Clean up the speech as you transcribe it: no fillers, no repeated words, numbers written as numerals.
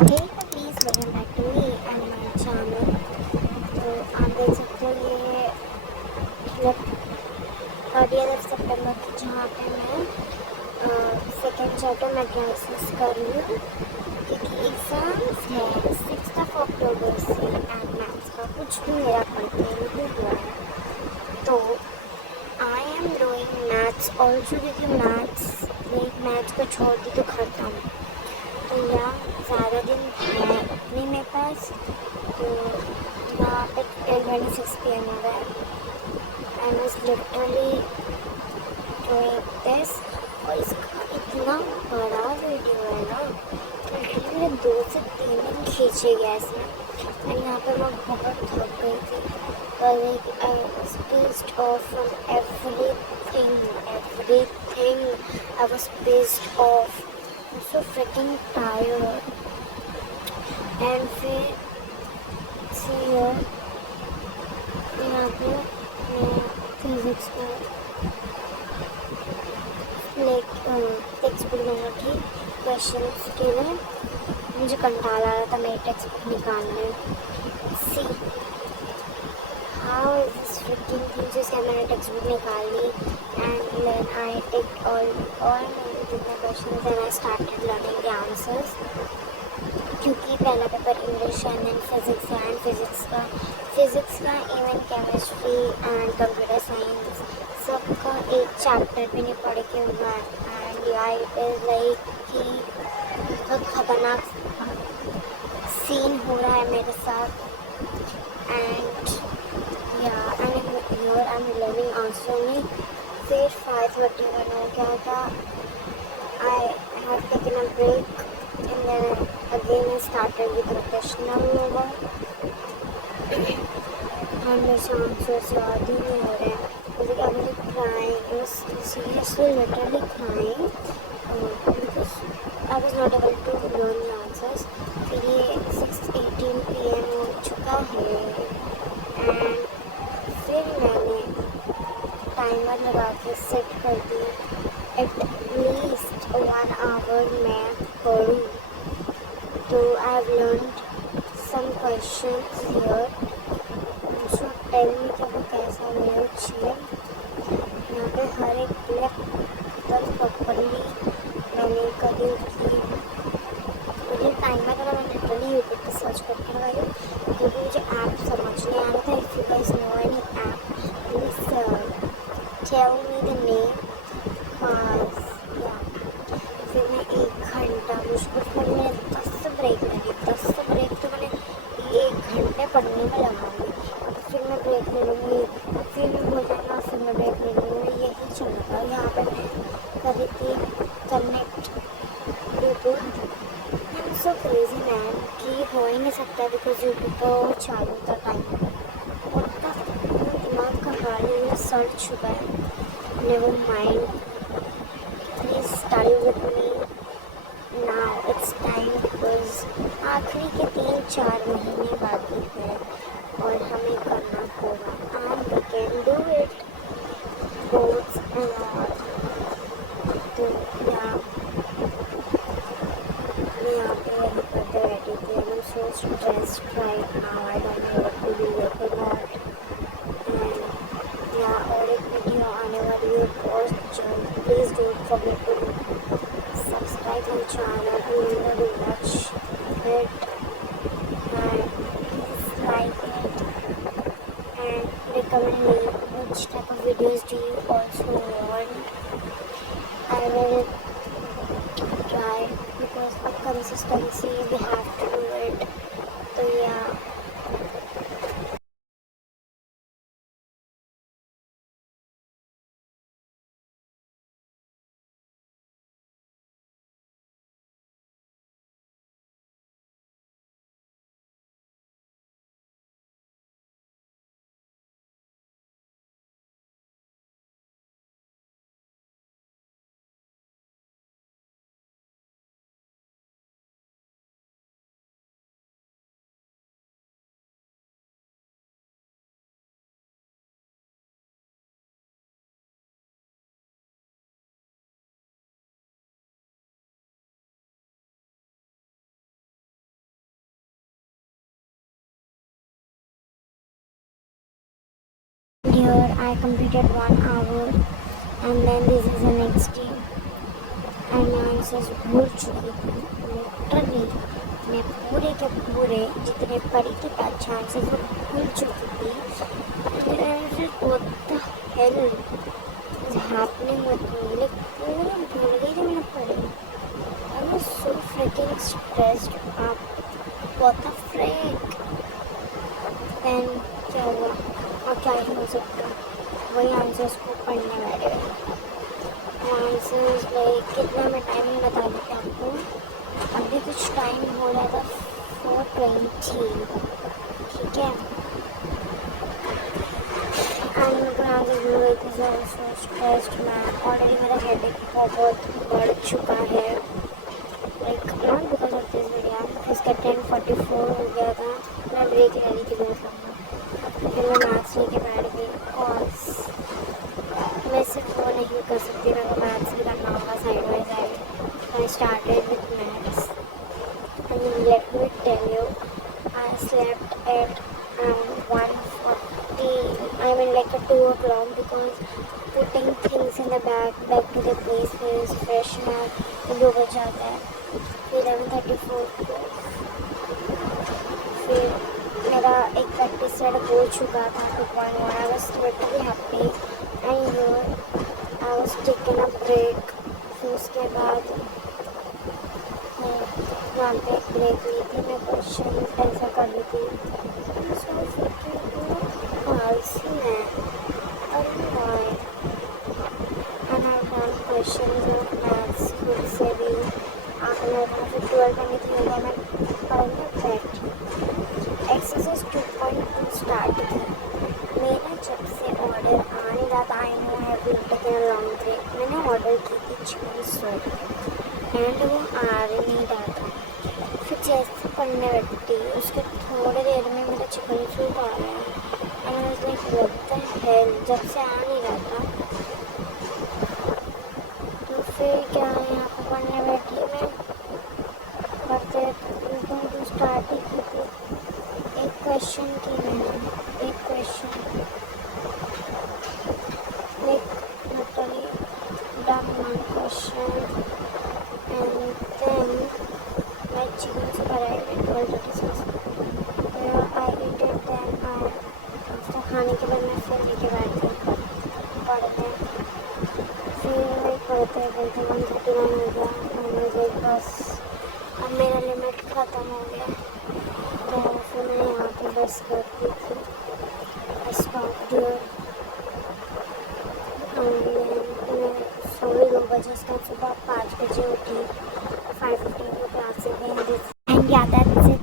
Hey, please welcome back to me and my channel. तो आप देख सकते हो ये मतलब 30 सितंबर की जहाँ पे मैं सेकेंड चैप्टर मैट्रिसेस कर रही हूँ क्योंकि एग्ज़ाम्स है 6 अक्टूबर से एंड मैथ्स का कुछ भी मेरा पढ़ते नहीं हुआ है। तो I am doing maths also क्योंकि मैथ्स को छोड़ दी तो खत्म। तो यहाँ ज़्यादा दिन है नहीं मेरे पास। तो यहाँ पे 10:26 PM हो गया। I was literally doing this और इसका इतना बड़ा वीडियो है ना कि लिटरली मेरे 2 से 3 दिन खींचे गया इसमें। एंड यहाँ पे मैं बहुत थक गई थी और like I was pissed off from everything I was pissed off so freaking tired and फिर here यहाँ पे मैं फिजिक्स का टेक्स्ट बुक बना थी क्वेश्चंस के लिए। मुझे कंटाल आ रहा था मेरी टेक्स्ट बुक निकालने। See how is this freaking thing जैसे मैंने टेक्स्ट बुक निकाल ली and then I take all मेरे जितने questions and I started learning the answers क्योंकि पहला paper English and then physics का even chemistry and computer science सबका एक चैप्टर भी नहीं पढ़ के हुआ है। एंड इट इज़ लाइक कि बहुत ख़तरनाक सीन हो रहा है मेरे साथ। And I am living answer में फिर 5:31 हो गया था। I have taken a break and then again I started with rotational yoga and मेरे से आंसर्स याद ही नहीं हो रहे हैं। I was crying, I was seriously literally crying because I was not able to learn the answers। फिर ये 6:18 PM हो चुका है एंड फिर मैंने टाइमर लगा के सेट कर दी एटलीस्ट 1 आवर मैं पढ़ूँ। तो I have learned some questions here so tell me कि वो कैसा मेरा चाहिए। यहाँ पे हर एक लेफ्ट प्रॉपरली मैंने करी थी। मुझे टाइमर का मैं लिटरली यूट्यूब पर सर्च करके लगाई क्योंकि मुझे ऐप समझ नहीं आ रहा था। If you guys know any app please tell me the name. फिर मैं 1 घंटा मुश्किल फिर मैंने 10 ब्रेक लगी। 10 ब्रेक तो मैंने 1 घंटे पढ़ने में लगाऊंगी। फिर मैं ब्रेक ले लूँगी फिर हो जाएगा फिर मैं ब्रेक ले लूँगी। यही चल रहा है। यहाँ पे मैं कर रही थी connect Bluetooth. I am so crazy man कि हो ही नहीं सकता बिकॉज यूट्यूब पर चालू था टाइम और दिमाग का हाल ही सड़ चुका है। Never mind please study with me now it's time because आखिरी के 3-4 महीने बाकी है और हमें करना होगा and we can do it both and all. तो या मैं यहाँ पे यही करते रहती थी। I am so stressed right now. I don't know what to do what not. And या और एक वीडियो आने वाली है बहुत जल्द। Please don't forget to subscribe my channel and never watch it and please like it and recommend me which type of videos do you also want। I will try because of consistency we have to do it। तो yeah Here I completed 1 hour and then this is the next day and मैं आंसर्स भूल चुकी थी लिटरली। मैं पूरे के पूरे जितने पढ़ी थी अच्छा आंसर्स वो भूल चुकी थी। What the hell is happening with me? Like पूरा भूल गई थी मैंने पढ़ी। I was so freaking stressed up. What the frick? Then क्या हुआ और क्या ही हो सकता, वही आंसर्स को पढ़ने बैठे। आंसर्स लाइक कितना मैं टाइमिंग बता देती आपको। अभी कुछ टाइम हो रहा था 4:20, ठीक है। एंड मेरे को आंसर भूल गई थी, सो स्ट्रेस्ड। मैं ऑलरेडी मेरा हेडेक बहुत बढ़ चुका है, like not because of this video. इसका 10:44 हो गया था, मैं ब्रेक ले रही थी बहुत लंबा। फिर मैं मैथ्स लेके बैठ गई और मैं सिर्फ वो नहीं कर सकती, मेरे को मैथ्स भी करना होगा side by side. I started with maths and let me tell you I slept at around 1:40, I mean like at 2 o'clock because putting things in the back to the place feels fresh ना 2 बज जाता है। फिर 11:34 को फिर मेरा एक practice set हो चुका था 2.1। I was totally happy and I was taking a break। फिर उसके बाद मैं वहाँ पे ब्रेक ली थी, मैं क्वेश्चन ऐसा कर रही थी। आलसी है और and I've done questions of maths खुद से भी। आपने फिर 12:23 होगा मैं पढ़ने बैठी। एक्सरसाइज 2.2 स्टार्ट की। मेरा जब से ऑर्डर आ नहीं रहा था, I know have been taken a long break. मैंने ऑर्डर की थी चिकन सूप एंड वो आ नहीं रहा था। फिर जैसे पढ़ने बैठी उसके थोड़ी देर में मेरा चिकन सूप आ गया and I was like what the hell, जब से आ नहीं रहा था। तो फिर क्या यहाँ पर पढ़ने बैठी मैं, पढ़ते तो स्टार्ट ही की थी। एक क्वेश्चन की मैंने, एक question like literally done one question and then my chicken soup arrived at 12:36। I ate it, then after खाने के बाद मैं फिर लेके बैठ गई पढ़ते। फिर मैं पढ़ते 1:39 हो गया और मुझे बस अब मेरा लिमिट ख़त्म हो गया। तो फिर मैं यहाँ पे बस कर दी थी। I stopped here and मैं सुबह 2 बजे सुबह 5 बजे उठी, 5:15 को क्लास से गई एंड yeah that's it।